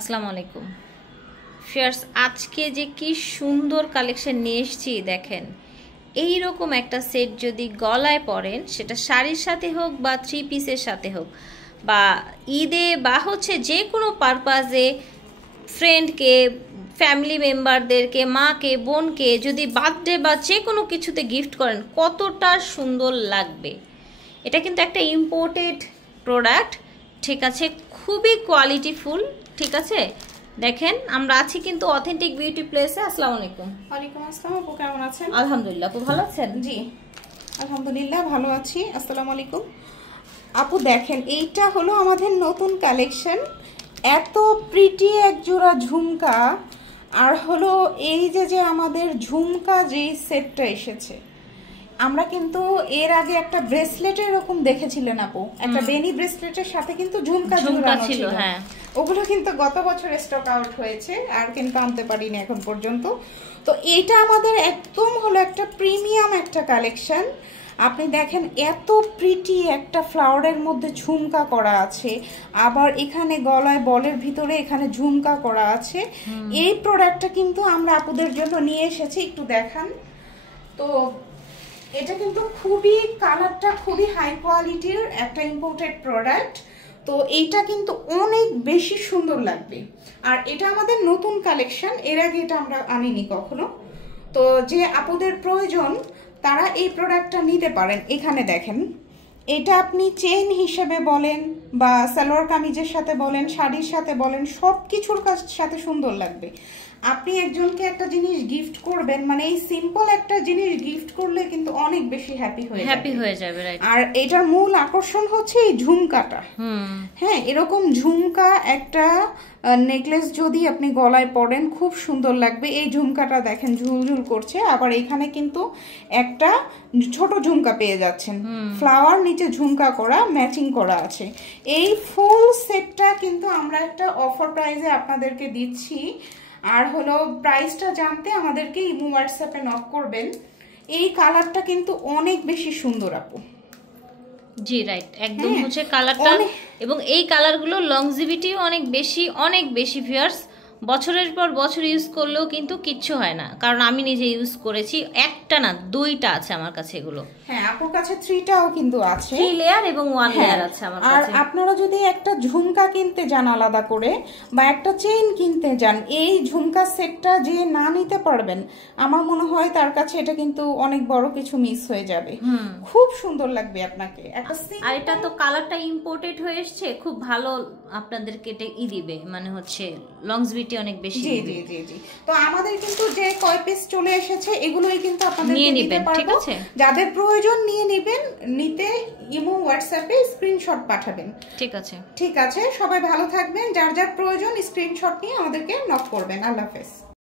আসসালামু আলাইকুম ফিয়ার্স, আজকে যে কি সুন্দর কালেকশন নিয়ে এসেছি দেখেন। এই রকম একটা সেট যদি গলায় পরেন, সেটা শাড়ির সাথে হোক বা থ্রি পিসের সাথে হোক বা ঈদে বা হচ্ছে যে কোনো পারপাজে ফ্রেন্ডকে, ফ্যামিলি মেম্বারদেরকে, মাকে, বোনকে যদি বার্থডে বা যে কোনো কিছুতে গিফট করেন কতটা সুন্দর লাগবে। এটা কিন্তু একটা ইম্পোর্টেড প্রোডাক্ট, ঠিক আছে, খুবই কোয়ালিটিফুল, ঠিক আছে। দেখেন আমরা আছি কিন্তু অথেন্টিক বিউটি প্লেসে। আসসালামু আলাইকুম। ওয়ালাইকুম আসসালাম আপু, কেমন আছেন? আলহামদুলিল্লাহ। আপু ভালো আছেন? জি আলহামদুলিল্লাহ ভালো আছি। আসসালামু আলাইকুম আপু, দেখেন এইটা হলো আমাদের নতুন কালেকশন। এত প্রিটি এক জোড়া ঝুমকা, আর হলো এই যে আমাদের ঝুমকা যে সেটটা এসেছে, আমরা কিন্তু এর আগে একটা ব্রেসলেটের এরকম দেখেছিলেন আপু, একটা বেনি ব্রেসলেটের সাথে কিন্তু ঝুমকা ছিল। হ্যাঁ, ওগুলো কিন্তু গত বছর স্টক আউট হয়েছে, আর কিন্তু আনতে পারিনি এখন পর্যন্ত। তো এটা আমাদের একদম হলো একটা প্রিমিয়াম একটা কালেকশন। আপনি দেখেন এত প্রিটি একটা ফ্লাওয়ারের মধ্যে ঝুমকা করা আছে, আবার এখানে গলায় বলের ভিতরে এখানে ঝুমকা করা আছে। এই প্রোডাক্টটা কিন্তু আমরা আপুদের জন্য নিয়ে এসেছি, একটু দেখান তো। এটা কিন্তু খুবই কালারটা খুবই হাই কোয়ালিটির একটা ইম্পোর্টেড প্রোডাক্ট। তো এইটা কিন্তু অনেক বেশি সুন্দর লাগবে, আর এটা আমাদের নতুন কালেকশন, এর আগে এটা আমরা আনিনি কখনো। তো যে আপুদের প্রয়োজন তারা এই প্রোডাক্টটা নিতে পারেন। এখানে দেখেন, এটা আপনি চেইন হিসেবে বলেন বা সালোয়ার কামিজের সাথে বলেন, শাড়ির সাথে বলেন, সব কিছুর সাথে সুন্দর লাগবে। আপনি একজনকে একটা জিনিস গিফট করবেন, মানে এই সিম্পল একটা জিনিস গিফট করলে কিন্তু অনেক বেশি হ্যাপি হয়ে যাবে। রাইট। আর এটার মূল আকর্ষণ হচ্ছে এই ঝুমকাটা। হ্যাঁ, এরকম ঝুমকা একটা নেকলেস যদি আপনি গলায় পরেন খুব সুন্দর লাগবে। এই ঝুমকাটা দেখেন ঝুলঝুল করছে, আবার এখানে কিন্তু একটা ছোট ঝুমকা পেয়ে যাচ্ছেন, ফ্লাওয়ার নিচে ঝুমকা করা, ম্যাচিং করা আছে। এই ফুল সেটটা কিন্তু আমরা একটা অফার প্রাইসে আপনাদেরকে দিচ্ছি। আর হলো প্রাইসটা জানতে আমাদেরকে ইমো হোয়াটসঅ্যাপে নক করবেন। এই কালারটা কিন্তু অনেক বেশি সুন্দর আপু। জি রাইট, একদম হচ্ছে কালারটা, এবং এই কালারগুলো লংজিভিটিও অনেক বেশি ভিউয়ার্স। বছরের পর বছর ইউজ করলেও কিন্তু কিচ্ছু হয় না, কারণ আমি নিজে ইউজ করেছি। একটা না, দুইটা আছে আমার কাছে এগুলো। হ্যাঁ, আপুর কাছে 3টাও কিন্তু আছে, 3 লেয়ার এবং 1 লেয়ার আছে আমার কাছে। আর আপনারা যদি একটা ঝুমকা কিনতে যান আলাদা করে বা একটা চেইন কিনতে যান, এই ঝুমকা সেটটা যে না নিতে পারবেন, আমার মনে হয় তার কাছে এটা কিন্তু অনেক বড় কিছু মিস হয়ে যাবে। খুব সুন্দর লাগবে আপনাকে একটা। আর এটা তো কালারটা ইম্পোর্টেড হয়ে এসেছে, খুব ভালো আপনাদেরকে এটা দিবে, মানে হচ্ছে লংজিভিটি অনেক বেশি। জি জি জি জি। তো আমাদের কিন্তু যে কয় পিস চলে এসেছে এগুলোই কিন্তু আপনাদেরকে দিতে পারবো, ঠিক আছে। যাদের প্রয়োজন নিয়ে নেবেন, নিতে ইমো হোয়াটসঅ্যাপে স্ক্রিনশট পাঠাবেন, ঠিক আছে। ঠিক আছে, সবাই ভালো থাকবেন। যার যার প্রয়োজন স্ক্রিনশট নিয়ে আমাদেরকে নক করবেন। আল্লাহ হাফেজ।